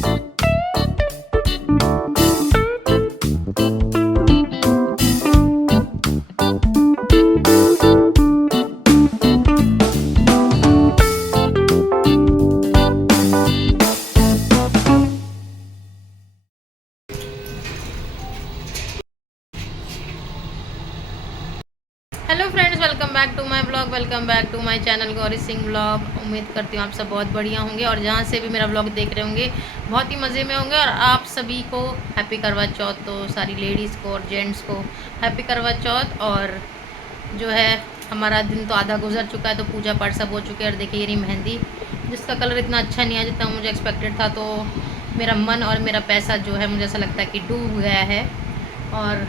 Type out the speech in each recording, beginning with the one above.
Hello friends, welcome back to my blog, welcome back to my channel Gauri Singh blog. उम्मीद करती हूँ आप सब बहुत बढ़िया होंगे और जहाँ से भी मेरा ब्लॉग देख रहे होंगे बहुत ही मज़े में होंगे। और आप सभी को हैप्पी करवा चौथ, तो सारी लेडीज़ को और जेंट्स को हैप्पी करवा चौथ। और जो है हमारा दिन तो आधा गुजर चुका है, तो पूजा पाठ सब हो चुके हैं। और देखिए ये रही मेहंदी, जिसका कलर इतना अच्छा नहीं है जितना मुझे एक्सपेक्टेड था। तो मेरा मन और मेरा पैसा जो है मुझे ऐसा लगता है कि डूब गया है और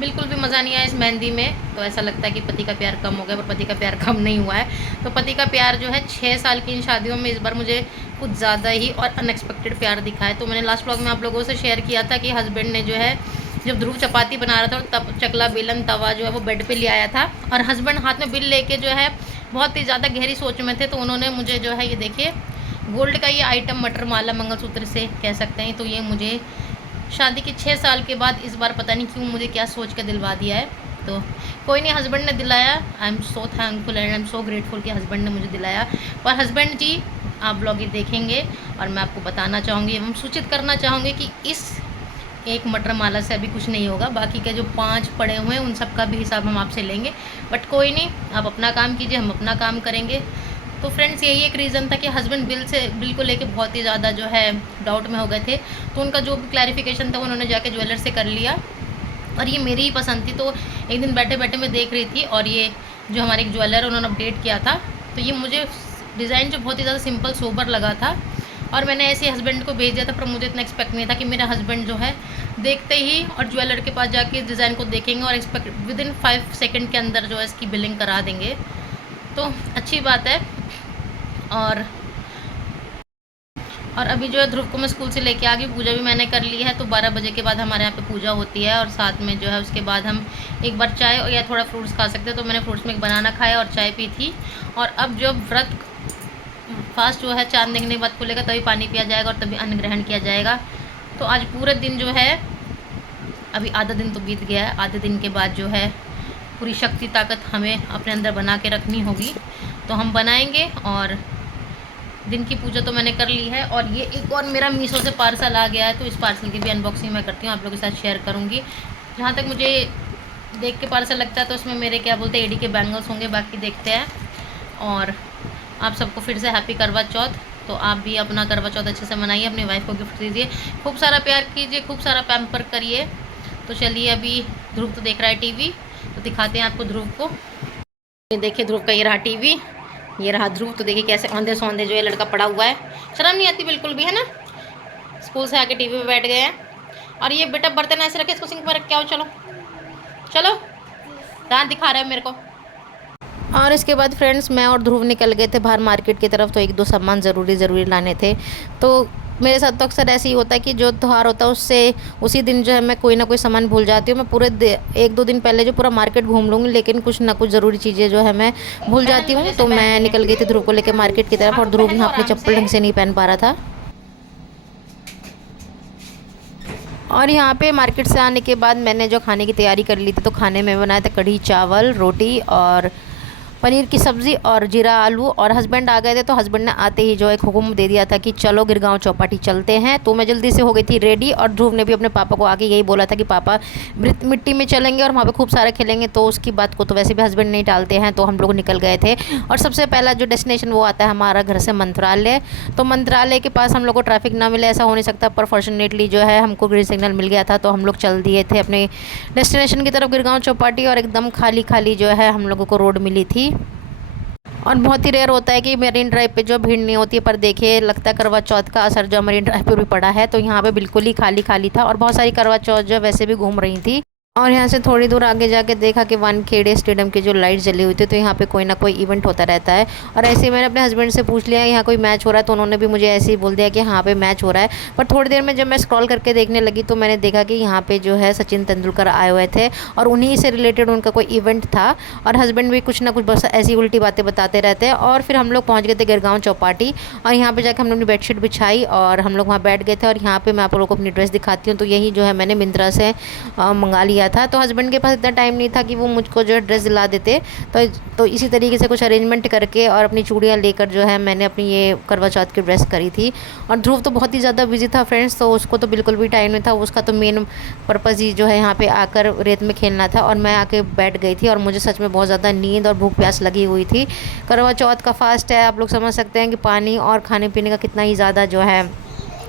बिल्कुल भी मज़ा नहीं आया इस मेहंदी में। तो ऐसा लगता है कि पति का प्यार कम हो गया, पर पति का प्यार कम नहीं हुआ है। तो पति का प्यार जो है 6 साल की इन शादियों में इस बार मुझे कुछ ज़्यादा ही और अनएक्सपेक्टेड प्यार दिखा है। तो मैंने लास्ट व्लॉग में आप लोगों से शेयर किया था कि हस्बैंड ने जो है जब ध्रुव चपाती बना रहा था तब चकला बेलन तवा जो है वो बेड पे ले आया था, और हस्बैंड हाथ में बिल लेके जो है बहुत ही ज़्यादा गहरी सोच में थे। तो उन्होंने मुझे जो है ये देखिए गोल्ड का ये आइटम मटर माला मंगलसूत्र से कह सकते हैं, तो ये मुझे शादी के 6 साल के बाद इस बार पता नहीं क्यों मुझे क्या सोच के दिलवा दिया है। तो कोई नहीं, हस्बैंड ने दिलाया। I am so thankful and I am so grateful कि हस्बैंड ने मुझे दिलाया। पर हस्बैंड जी आप ब्लॉग ये देखेंगे और मैं आपको बताना चाहूँगी एवं सूचित करना चाहूँगी कि इस एक मटर माला से अभी कुछ नहीं होगा। बाकी के जो 5 पड़े हुए हैं उन सब का भी हिसाब हम आपसे लेंगे। बट कोई नहीं, आप अपना काम कीजिए, हम अपना काम करेंगे। तो फ्रेंड्स यही एक रीज़न था कि हस्बैंड बिल को लेके बहुत ही ज़्यादा जो है डाउट में हो गए थे। तो उनका जो भी क्लैरिफिकेशन था उन्होंने जाके ज्वेलर से कर लिया, और ये मेरी ही पसंद थी। तो एक दिन बैठे बैठे मैं देख रही थी और ये जो हमारे एक ज्वेलर उन्होंने अपडेट किया था, तो ये मुझे डिज़ाइन जो बहुत ही ज़्यादा सिंपल सोबर लगा था और मैंने ऐसे हस्बैंड को भेज दिया था। पर मुझे इतना एक्सपेक्ट नहीं था कि मेरा हस्बैंड जो है देखते ही और ज्वेलर के पास जाके डिज़ाइन को देखेंगे और एक्सपेक्ट विदिन 5 सेकेंड के अंदर जो है इसकी बिलिंग करा देंगे। तो अच्छी बात है। और अभी जो है ध्रुव को मैं स्कूल से लेके आ गई, पूजा भी मैंने कर ली है। तो 12 बजे के बाद हमारे यहाँ पे पूजा होती है और साथ में जो है उसके बाद हम एक बार चाय या थोड़ा फ्रूट्स खा सकते हैं। तो मैंने फ्रूट्स में एक बनाना खाया और चाय पी थी। और अब जब व्रत फास्ट जो है चांद देखने के बाद खुलेगा तभी पानी पिया जाएगा और तभी अन्न ग्रहण किया जाएगा। तो आज पूरे दिन जो है, अभी आधा दिन तो बीत गया है, आधे दिन के बाद जो है पूरी शक्ति ताकत हमें अपने अंदर बना के रखनी होगी। तो हम बनाएंगे। और दिन की पूजा तो मैंने कर ली है। और ये एक और मेरा मीशो से पार्सल आ गया है, तो इस पार्सल की भी अनबॉक्सिंग मैं करती हूँ, आप लोगों के साथ शेयर करूँगी। जहाँ तक मुझे देख के पार्सल लगता है तो उसमें मेरे क्या बोलते हैं एडी के बैंगल्स होंगे, बाकी देखते हैं। और आप सबको फिर से हैप्पी करवा चौथ। तो आप भी अपना करवा चौथ अच्छे से मनाइए, अपनी वाइफ को गिफ्ट दीजिए, खूब सारा प्यार कीजिए, खूब सारा पैम्पर करिए। तो चलिए, अभी ध्रुव तो देख रहा है टीवी, तो दिखाते हैं आपको ध्रुव को। ये देखिए ध्रुव का ये रहा टीवी, ये रहा ध्रुव। तो देखिए कैसे औंधे सौंधे जो ये लड़का पड़ा हुआ है, शर्म नहीं आती बिल्कुल भी, है ना। स्कूल से आके टीवी पे बैठ गए हैं। और ये बेटा बर्तन ऐसे रखे, इसको सिंक में रख के आओ, चलो चलो, दांत दिखा रहे हो मेरे को। और इसके बाद फ्रेंड्स मैं और ध्रुव निकल गए थे बाहर मार्केट की तरफ। तो 1-2 सामान ज़रूरी लाने थे। तो मेरे साथ तो अक्सर ऐसे ही होता है कि जो त्यौहार होता है उससे उसी दिन जो है मैं कोई ना कोई सामान भूल जाती हूँ। मैं पूरे 1-2 दिन पहले जो पूरा मार्केट घूम लूँगी, लेकिन कुछ ना कुछ ज़रूरी चीज़ें जो है मैं भूल जाती हूँ। तो मैं निकल गई थी ध्रुव को लेकर मार्केट की तरफ, और ध्रुव यहाँ अपनी चप्पल ढंग से नहीं पहन पा रहा था। और यहाँ पे मार्केट से आने के बाद मैंने जो खाने की तैयारी कर ली थी, तो खाने में बनाया था कढ़ी चावल, रोटी और पनीर की सब्ज़ी और जीरा आलू। और हस्बैंड आ गए थे, तो हस्बैंड ने आते ही जो एक हुक्म दे दिया था कि चलो गिरगांव चौपाटी चलते हैं। तो मैं जल्दी से हो गई थी रेडी, और ध्रुव ने भी अपने पापा को आके यही बोला था कि पापा मिट्टी में चलेंगे और वहाँ पे खूब सारा खेलेंगे। तो उसकी बात को तो वैसे भी हस्बैंड नहीं टालते हैं। तो हम लोग निकल गए थे, और सबसे पहला जो डेस्टिनेशन वो आता है हमारा घर से मंत्रालय। तो मंत्रालय के पास हम लोग को ट्रैफिक ना मिले ऐसा हो नहीं सकता, पर फॉर्चुनेटली जो है हमको ग्रीन सिग्नल मिल गया था। तो हम लोग चल दिए थे अपने डेस्टिनेशन की तरफ, गिरगांव चौपाटी। और एकदम खाली खाली जो है हम लोगों को रोड मिली थी। और बहुत ही रेयर होता है कि मरीन ड्राइव पे जो भीड़ नहीं होती है, पर देखिए लगता है करवा चौथ का असर जो मरीन ड्राइव पे भी पड़ा है। तो यहाँ पे बिल्कुल ही खाली खाली था, और बहुत सारी करवा चौथ जो वैसे भी घूम रही थी। और यहाँ से थोड़ी दूर आगे जाके देखा कि वानखेड़े स्टेडियम की जो लाइट जली हुई थी, तो यहाँ पे कोई ना कोई इवेंट होता रहता है। और ऐसे ही मैंने अपने हस्बैंड से पूछ लिया यहाँ कोई मैच हो रहा है, तो उन्होंने भी मुझे ऐसे ही बोल दिया कि हाँ पे मैच हो रहा है। पर थोड़ी देर में जब मैं स्क्रॉल करके देखने लगी तो मैंने देखा कि यहाँ पे जो है सचिन तेंदुलकर आए हुए थे और उन्हीं से रिलेटेड उनका कोई इवेंट था। और हस्बैंड भी कुछ ना कुछ बस ऐसी उल्टी बातें बताते रहते हैं। और फिर हम लोग पहुँच गए थे गिरगांव चौपाटी, और यहाँ पर जाकर हमने अपनी बेडशीट बिछाई और हम लोग वहाँ बैठ गए थे। और यहाँ पर मैं आप लोगों को अपनी ड्रेस दिखाती हूँ। तो यही जो है मैंने मिंत्रा से मंगा लिया था। तो हस्बैंड के पास इतना टाइम नहीं था कि वो मुझको जो है ड्रेस दिला देते, तो इसी तरीके से कुछ अरेंजमेंट करके और अपनी चूड़ियाँ लेकर जो है मैंने अपनी ये करवा चौथ की ड्रेस करी थी। और ध्रुव तो बहुत ही ज़्यादा बिजी था फ्रेंड्स, तो उसको तो बिल्कुल भी टाइम नहीं था। उसका तो मेन पर्पज़ ही जो है यहाँ पे आकर रेत में खेलना था। और मैं आके बैठ गई थी और मुझे सच में बहुत ज़्यादा नींद और भूख प्यास लगी हुई थी। करवा चौथ का फास्ट है, आप लोग समझ सकते हैं कि पानी और खाने पीने का कितना ही ज़्यादा जो है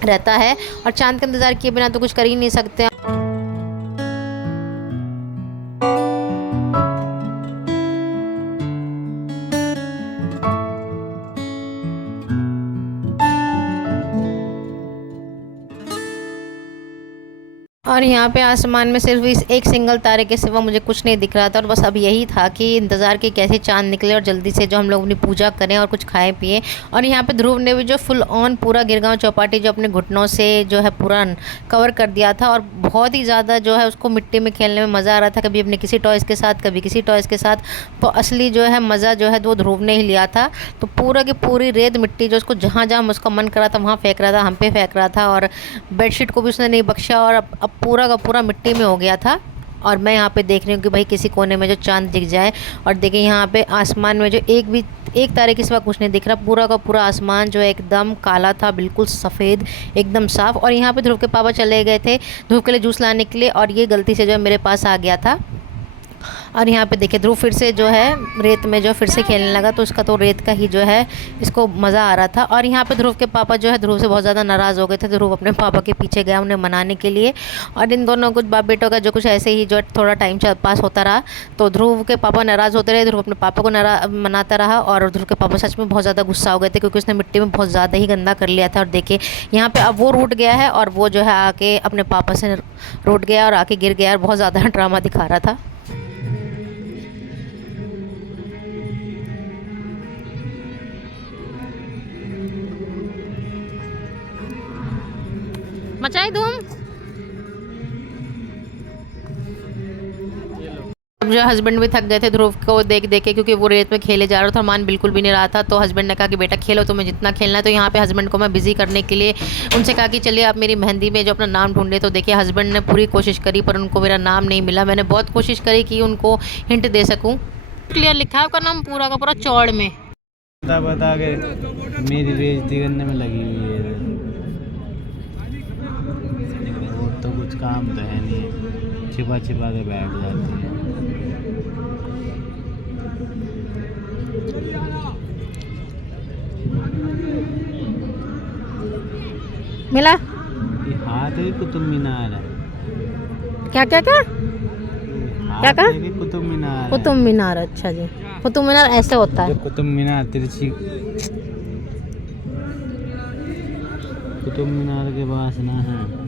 रहता है। और चाँद का इंतज़ार किए बिना तो कुछ कर ही नहीं सकते। और यहाँ पे आसमान में सिर्फ इस एक सिंगल तारे के सिवा मुझे कुछ नहीं दिख रहा था। और बस अब यही था कि इंतज़ार के कैसे चांद निकले और जल्दी से जो हम लोग अपनी पूजा करें और कुछ खाएं पिए। और यहाँ पे ध्रुव ने भी जो फुल ऑन पूरा गिरगांव चौपाटी जो अपने घुटनों से जो है पूरा कवर कर दिया था। और बहुत ही ज़्यादा जो है उसको मिट्टी में खेलने में मज़ा आ रहा था, कभी अपने किसी टॉयज़ के साथ, कभी किसी टॉयज़ के साथ। तो असली जो है मज़ा जो है वो ध्रुव ने ही लिया था। तो पूरा की पूरी रेत मिट्टी जो उसको जहाँ जहाँ उसका मन करा था वहाँ फेंक रहा था, हम पे फेंक रहा था। और बेडशीट को भी उसने नहीं बख्शा और अब पूरा का पूरा मिट्टी में हो गया था। और मैं यहाँ पे देख रही हूँ कि भाई किसी कोने में जो चांद दिख जाए। और देखिए यहाँ पे आसमान में जो एक तारे के सिवा कुछ नहीं दिख रहा, पूरा का पूरा आसमान जो है एकदम काला था, बिल्कुल सफ़ेद, एकदम साफ़। और यहाँ पे ध्रुव के पापा चले गए थे ध्रुव के लिए जूस लाने के लिए, और ये गलती से जो है मेरे पास आ गया था। और यहाँ पे देखिए ध्रुव फिर से जो है रेत में जो फिर से खेलने लगा, तो उसका तो रेत का ही जो है इसको मज़ा आ रहा था। और यहाँ पे ध्रुव के पापा जो है ध्रुव से बहुत ज़्यादा नाराज़ हो गए थे। ध्रुव अपने पापा के पीछे गया उन्हें मनाने के लिए, और इन दोनों कुछ बाप बेटों का जो कुछ ऐसे ही जो थोड़ा टाइम पास होता रहा। तो ध्रुव के पापा नाराज़ होते रहे, ध्रुव अपने पापा को मनाता रहा। और ध्रुव के पापा सच में बहुत ज़्यादा गुस्सा हो गए थे, क्योंकि उसने मिट्टी में बहुत ज़्यादा ही गंदा कर लिया था। और देखिए यहाँ पर अब वो रूठ गया है, और वो जो है आके अपने पापा से रूठ गया और आके गिर गया और बहुत ज़्यादा ड्रामा दिखा रहा था। मचाई धूम। अब जो हस्बैंड भी थक गए थे ध्रुव को देख देख के, क्योंकि वो रेत में खेले जा रहा था और मान बिल्कुल भी नहीं रहा था। तो हस्बैंड ने कहा कि बेटा खेलो, तुम्हें जितना खेलना है। तो यहाँ पे हस्बैंड को मैं बिज़ी करने के लिए उनसे कहा कि चलिए आप मेरी मेहंदी में जो अपना नाम ढूंढे। तो देखिए हस्बैंड ने पूरी कोशिश करी, पर उनको मेरा नाम नहीं मिला। मैंने बहुत कोशिश करी कि उनको हिंट दे सकूँ। क्लियर लिखा है उसका नाम पूरा का पूरा चौड़ में। बता के मेरी बेइज्जती करने में लगी हुई है। तो कुछ काम तो है नहीं, छिपा छिपा के बैठ जाती है। मिला ये हाथ है कुतुब मीनार है। क्या क्या क्या क्या कहा? कुतुब मीनार। कुतुब मीनार, अच्छा जी। कुतुब मीनार ऐसे होता है। कुतुब मीनार तिरछी, कुतुब मीनार के पास ना है।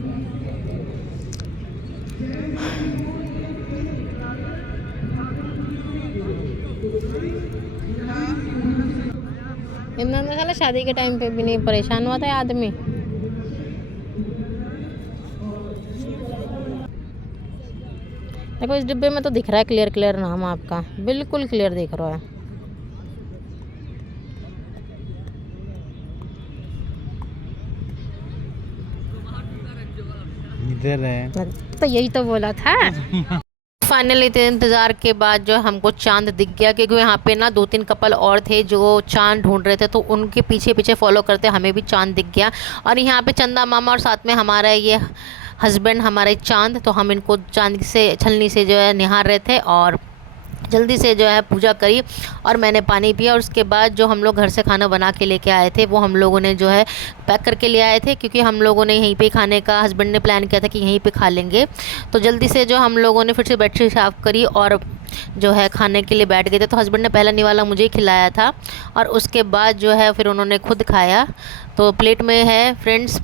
इमरान का साला शादी के टाइम पे भी नहीं परेशान हुआ था आदमी। देखो इस डिब्बे में तो दिख रहा है क्लियर क्लियर नाम आपका, बिल्कुल क्लियर दिख रहा है। इधर है, तो यही तो बोला था। फाइनली इंतज़ार के बाद जो हमको चांद दिख गया, क्योंकि यहाँ पे ना 2-3 कपल और थे जो चांद ढूंढ रहे थे, तो उनके पीछे पीछे फॉलो करते हमें भी चांद दिख गया। और यहाँ पे चंदा मामा और साथ में हमारा ये हस्बैंड हमारे चांद, तो हम इनको चांद से छलनी से जो है निहार रहे थे। और जल्दी से जो है पूजा करी और मैंने पानी पिया। और उसके बाद जो हम लोग घर से खाना बना के लेके आए थे वो हम लोगों ने जो है पैक करके ले आए थे, क्योंकि हम लोगों ने यहीं पे खाने का हस्बैंड ने प्लान किया था कि यहीं पे खा लेंगे। तो जल्दी से जो हम लोगों ने फिर से बेडशीट साफ़ करी और जो है खाने के लिए बैठ गए थे। तो हस्बैंड ने पहला निवाला मुझे ही खिलाया था और उसके बाद जो है फिर उन्होंने खुद खाया। तो प्लेट में है फ्रेंड्स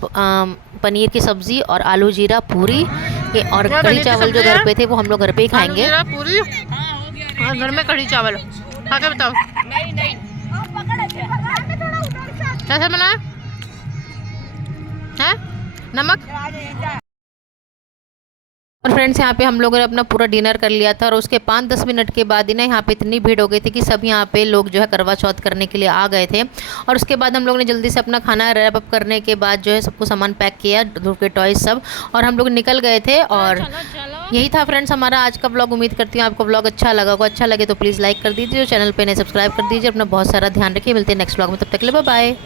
पनीर की सब्ज़ी और आलू जीरा पूरी, ये और यहाँ कढ़ी बनी थी चावल जो सब्जी घर है। पे थे वो हम लोग घर पे ही आलू खाएंगे। जीरा पूरी और घर में कढ़ी चावल। खा के बताओ कैसे बना है? नमक। और फ्रेंड्स यहाँ पे हम लोगों ने अपना पूरा डिनर कर लिया था और उसके 5-10 मिनट के बाद ही ना यहाँ पे इतनी भीड़ हो गई थी कि सब यहाँ पे लोग जो है करवा चौथ करने के लिए आ गए थे। और उसके बाद हम लोग ने जल्दी से अपना खाना रैप अप करने के बाद जो है सबको सामान पैक किया, ध्रुव के टॉयज सब, और हम लोग निकल गए थे। और यही था फ्रेंड्स हमारा आज का ब्लॉग। उम्मीद करती हूँ आपको ब्लॉग अच्छा लगा होगा। अच्छा लगे तो प्लीज़ लाइक कर दीजिए, चैनल पर नए सब्सक्राइब कर दीजिए। अपना बहुत सारा ध्यान रखिए। मिलते हैं नेक्स्ट ब्लॉग में, तब तक के लिए बाय बाय।